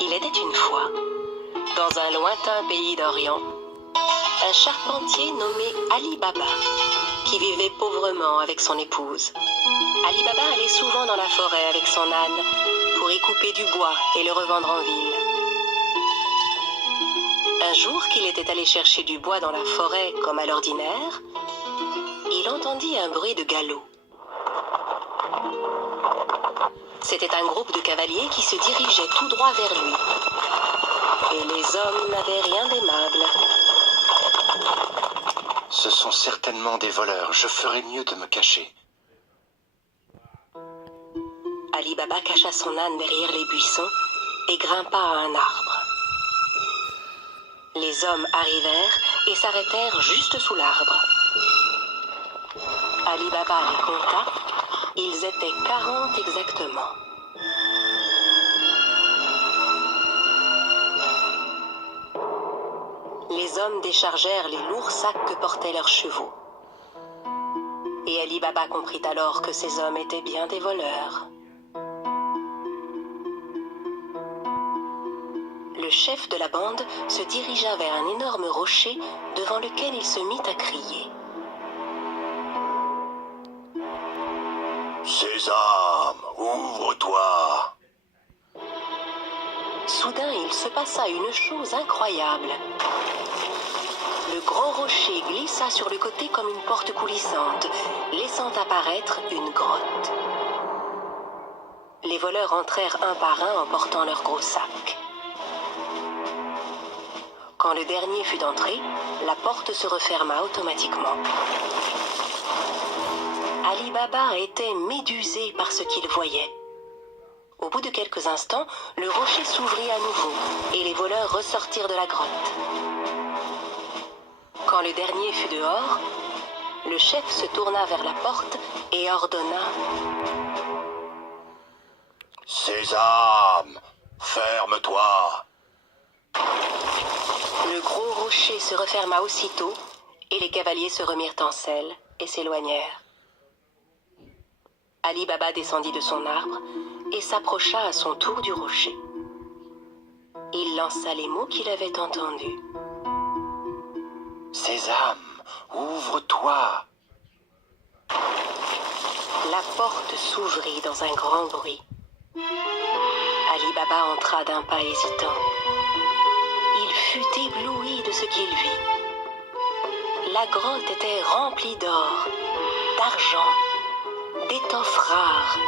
Il était une fois, dans un lointain pays d'Orient, un charpentier nommé Ali Baba, qui vivait pauvrement avec son épouse. Ali Baba allait souvent dans la forêt avec son âne pour y couper du bois et le revendre en ville. Un jour qu'il était allé chercher du bois dans la forêt comme à l'ordinaire, il entendit un bruit de galop. C'était un groupe de cavaliers qui se dirigeait tout droit vers lui. Et les hommes n'avaient rien d'aimable. Ce sont certainement des voleurs. Je ferais mieux de me cacher. Ali Baba cacha son âne derrière les buissons et grimpa à un arbre. Les hommes arrivèrent et s'arrêtèrent juste sous l'arbre. Ali Baba les compta. Ils étaient 40 exactement. Les hommes déchargèrent les lourds sacs que portaient leurs chevaux. Et Ali Baba comprit alors que ces hommes étaient bien des voleurs. Le chef de la bande se dirigea vers un énorme rocher devant lequel il se mit à crier. Sésame, ouvre-toi! Soudain, il se passa une chose incroyable. Le grand rocher glissa sur le côté comme une porte coulissante, laissant apparaître une grotte. Les voleurs entrèrent un par un en portant leurs gros sacs. Quand le dernier fut entré, la porte se referma automatiquement. Ali Baba était médusé par ce qu'il voyait. Au bout de quelques instants, le rocher s'ouvrit à nouveau et les voleurs ressortirent de la grotte. Quand le dernier fut dehors, le chef se tourna vers la porte et ordonna « Sésame, ferme-toi! » Le gros rocher se referma aussitôt et les cavaliers se remirent en selle et s'éloignèrent. Ali Baba descendit de son arbre et s'approcha à son tour du rocher. Il lança les mots qu'il avait entendus. Sésame, ouvre-toi! La porte s'ouvrit dans un grand bruit. Ali Baba entra d'un pas hésitant. Il fut ébloui de ce qu'il vit. La grotte était remplie d'or, d'argent, d'étoffes rares,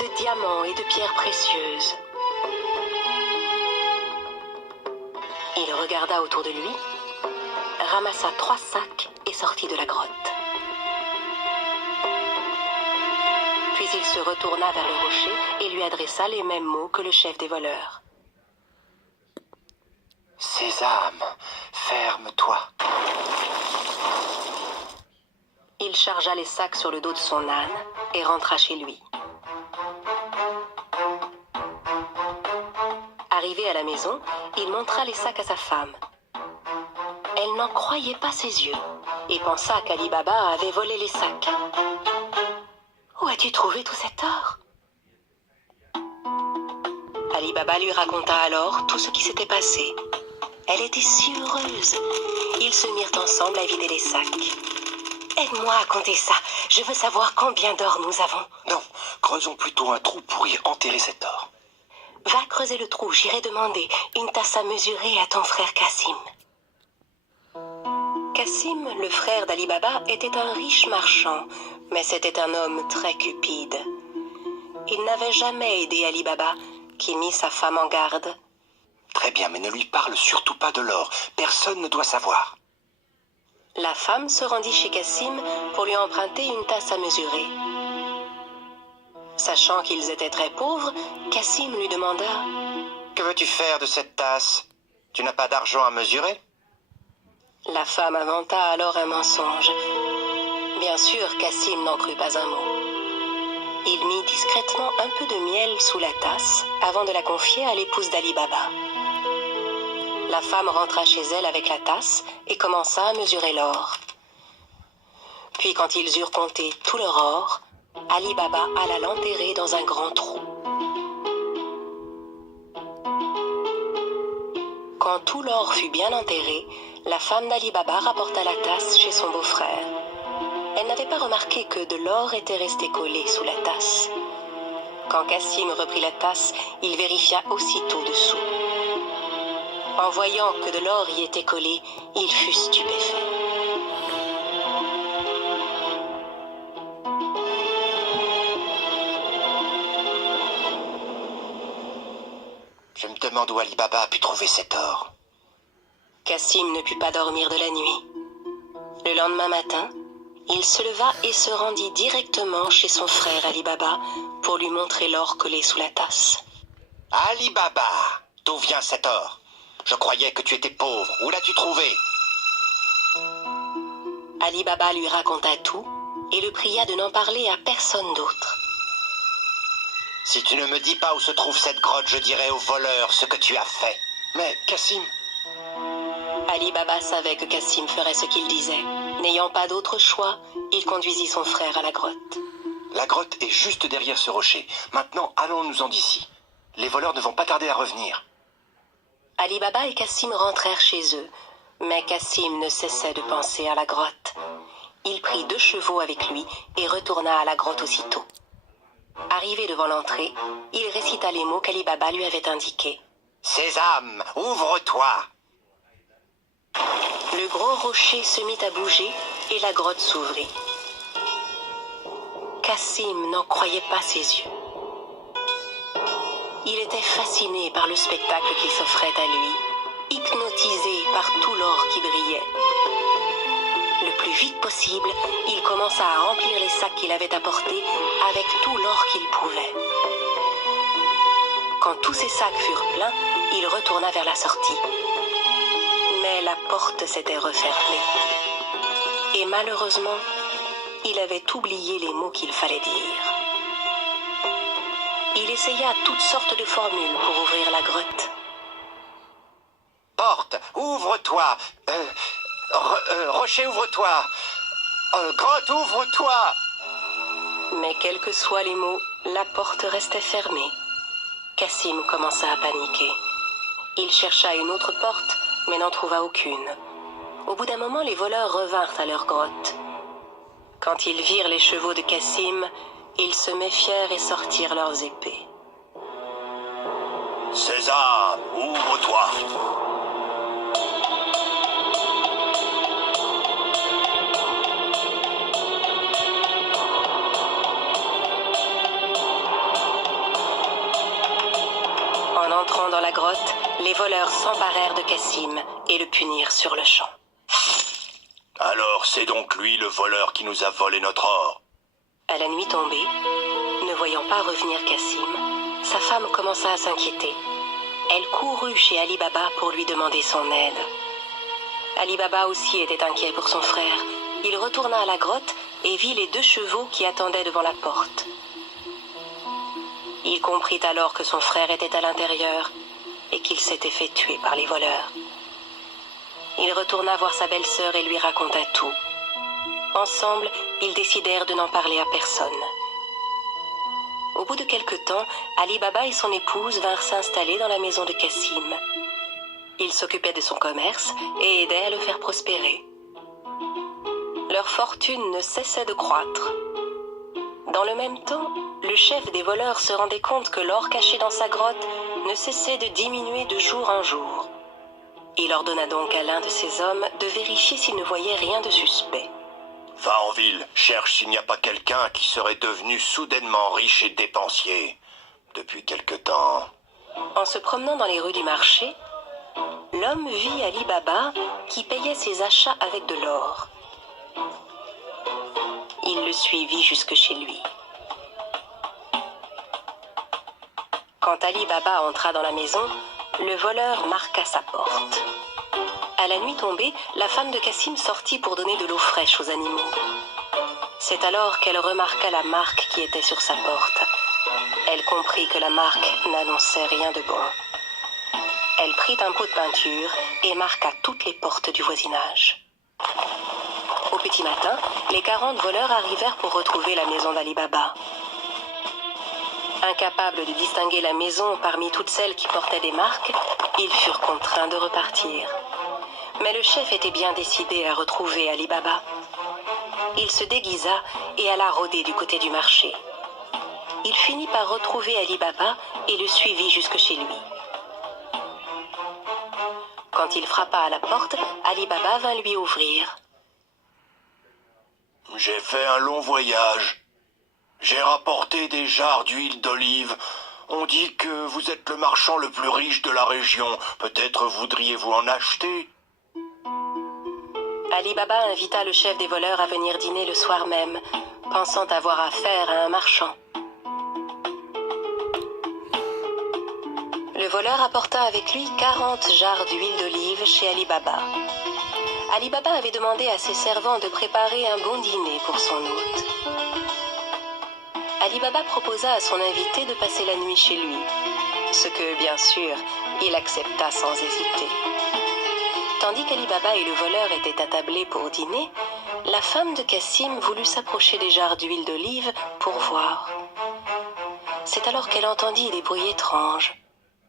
de diamants et de pierres précieuses. Il regarda autour de lui, ramassa 3 sacs et sortit de la grotte. Puis il se retourna vers le rocher et lui adressa les mêmes mots que le chef des voleurs. Sésame, ferme-toi! Il chargea les sacs sur le dos de son âne et rentra chez lui. Arrivé à la maison, il montra les sacs à sa femme. Elle n'en croyait pas ses yeux et pensa qu'Ali Baba avait volé les sacs. « Où as-tu trouvé tout cet or ?» Ali Baba lui raconta alors tout ce qui s'était passé. Elle était si heureuse. Ils se mirent ensemble à vider les sacs. « Aide-moi à compter ça. Je veux savoir combien d'or nous avons. » « Non, creusons plutôt un trou pour y enterrer cet or. » « Va creuser le trou, j'irai demander une tasse à mesurer à ton frère Cassim. » Cassim, le frère d'Ali Baba, était un riche marchand, mais c'était un homme très cupide. Il n'avait jamais aidé Ali Baba, qui mit sa femme en garde. Très bien, mais ne lui parle surtout pas de l'or. Personne ne doit savoir. La femme se rendit chez Cassim pour lui emprunter une tasse à mesurer. Sachant qu'ils étaient très pauvres, Cassim lui demanda « Que veux-tu faire de cette tasse? Tu n'as pas d'argent à mesurer ?» La femme inventa alors un mensonge. Bien sûr, Cassim n'en crut pas un mot. Il mit discrètement un peu de miel sous la tasse avant de la confier à l'épouse d'Ali Baba. La femme rentra chez elle avec la tasse et commença à mesurer l'or. Puis quand ils eurent compté tout leur or, Ali Baba alla l'enterrer dans un grand trou. Quand tout l'or fut bien enterré, la femme d'Ali Baba rapporta la tasse chez son beau-frère. Elle n'avait pas remarqué que de l'or était resté collé sous la tasse. Quand Cassim reprit la tasse, il vérifia aussitôt dessous. En voyant que de l'or y était collé, il fut stupéfait. Je me demande où Ali Baba a pu trouver cet or. Cassim ne put pas dormir de la nuit. Le lendemain matin, il se leva et se rendit directement chez son frère Ali Baba pour lui montrer l'or collé sous la tasse. Ali Baba, d'où vient cet or? Je croyais que tu étais pauvre. Où l'as-tu trouvé? Ali Baba lui raconta tout et le pria de n'en parler à personne d'autre. Si tu ne me dis pas où se trouve cette grotte, je dirai au voleur ce que tu as fait. Mais Cassim... Ali Baba savait que Cassim ferait ce qu'il disait. N'ayant pas d'autre choix, il conduisit son frère à la grotte. La grotte est juste derrière ce rocher. Maintenant, allons-nous-en d'ici. Les voleurs ne vont pas tarder à revenir. Ali Baba et Cassim rentrèrent chez eux, mais Cassim ne cessait de penser à la grotte. Il prit 2 chevaux avec lui et retourna à la grotte aussitôt. Arrivé devant l'entrée, il récita les mots qu'Ali Baba lui avait indiqués. « Sésame, ouvre-toi » Le gros rocher se mit à bouger et la grotte s'ouvrit. Cassim n'en croyait pas ses yeux. Il était fasciné par le spectacle qui s'offrait à lui, hypnotisé par tout l'or qui brillait. Le plus vite possible, il commença à remplir les sacs qu'il avait apportés avec tout l'or qu'il pouvait. Quand tous ces sacs furent pleins, il retourna vers la sortie. Mais la porte s'était refermée. Et malheureusement, il avait oublié les mots qu'il fallait dire. Il essaya toutes sortes de formules pour ouvrir la grotte. Porte, ouvre-toi rocher, ouvre-toi grotte, ouvre-toi Mais quels que soient les mots, la porte restait fermée. Cassim commença à paniquer. Il chercha une autre porte, mais n'en trouva aucune. Au bout d'un moment, les voleurs revinrent à leur grotte. Quand ils virent les chevaux de Cassim, ils se méfièrent et sortirent leurs épées. Sésame, ouvre-toi En entrant dans la grotte, les voleurs s'emparèrent de Cassim et le punirent sur le champ. Alors c'est donc lui le voleur qui nous a volé notre or. À la nuit tombée, ne voyant pas revenir Cassim, sa femme commença à s'inquiéter. Elle courut chez Ali Baba pour lui demander son aide. Ali Baba aussi était inquiet pour son frère. Il retourna à la grotte et vit les 2 chevaux qui attendaient devant la porte. Il comprit alors que son frère était à l'intérieur et qu'il s'était fait tuer par les voleurs. Il retourna voir sa belle-sœur et lui raconta tout. Ensemble, ils décidèrent de n'en parler à personne. Au bout de quelque temps, Ali Baba et son épouse vinrent s'installer dans la maison de Cassim. Ils s'occupaient de son commerce et aidaient à le faire prospérer. Leur fortune ne cessait de croître. Dans le même temps, le chef des voleurs se rendait compte que l'or caché dans sa grotte ne cessait de diminuer de jour en jour. Il ordonna donc à l'un de ses hommes de vérifier s'il ne voyait rien de suspect. Va en ville, cherche s'il n'y a pas quelqu'un qui serait devenu soudainement riche et dépensier. Depuis quelque temps. En se promenant dans les rues du marché, l'homme vit Ali Baba qui payait ses achats avec de l'or. Il le suivit jusque chez lui. Quand Ali Baba entra dans la maison, le voleur marqua sa porte. À la nuit tombée, la femme de Cassim sortit pour donner de l'eau fraîche aux animaux. C'est alors qu'elle remarqua la marque qui était sur sa porte. Elle comprit que la marque n'annonçait rien de bon. Elle prit un pot de peinture et marqua toutes les portes du voisinage. Au petit matin, les 40 voleurs arrivèrent pour retrouver la maison d'Ali Baba. Incapables de distinguer la maison parmi toutes celles qui portaient des marques, ils furent contraints de repartir. Mais le chef était bien décidé à retrouver Ali Baba. Il se déguisa et alla rôder du côté du marché. Il finit par retrouver Ali Baba et le suivit jusque chez lui. Quand il frappa à la porte, Ali Baba vint lui ouvrir. « J'ai fait un long voyage. J'ai rapporté des jarres d'huile d'olive. On dit que vous êtes le marchand le plus riche de la région. Peut-être voudriez-vous en acheter ?» Ali Baba invita le chef des voleurs à venir dîner le soir même, pensant avoir affaire à un marchand. Le voleur apporta avec lui 40 jarres d'huile d'olive chez Ali Baba. Ali Baba avait demandé à ses servants de préparer un bon dîner pour son hôte. Ali Baba proposa à son invité de passer la nuit chez lui, ce que, bien sûr, il accepta sans hésiter. Tandis qu'Ali Baba et le voleur étaient attablés pour dîner, la femme de Cassim voulut s'approcher des jarres d'huile d'olive pour voir. C'est alors qu'elle entendit des bruits étranges.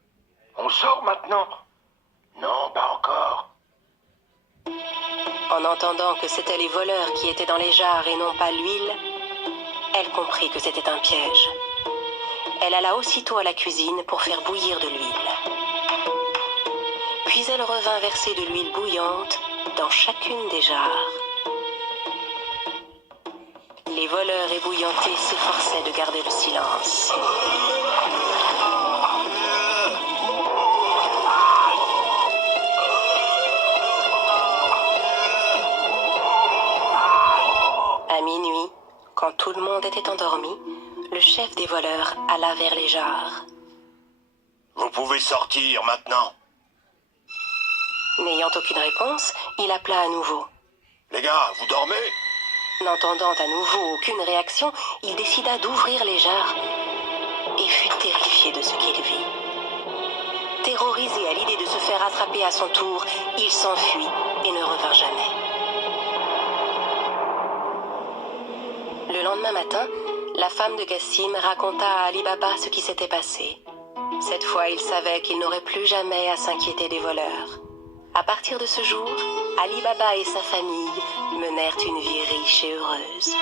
« On sort maintenant ?»« Non, pas encore. » En entendant que c'étaient les voleurs qui étaient dans les jarres et non pas l'huile, elle comprit que c'était un piège. Elle alla aussitôt à la cuisine pour faire bouillir de l'huile. Puis elle revint verser de l'huile bouillante dans chacune des jarres. Les voleurs ébouillantés s'efforçaient de garder le silence. À minuit, quand tout le monde était endormi, le chef des voleurs alla vers les jarres. « Vous pouvez sortir maintenant. » N'ayant aucune réponse, il appela à nouveau. « Les gars, vous dormez ?» N'entendant à nouveau aucune réaction, il décida d'ouvrir les jarres et fut terrifié de ce qu'il vit. Terrorisé à l'idée de se faire attraper à son tour, il s'enfuit et ne revint jamais. Le lendemain matin, la femme de Cassim raconta à Ali Baba ce qui s'était passé. Cette fois, il savait qu'il n'aurait plus jamais à s'inquiéter des voleurs. À partir de ce jour, Ali Baba et sa famille menèrent une vie riche et heureuse.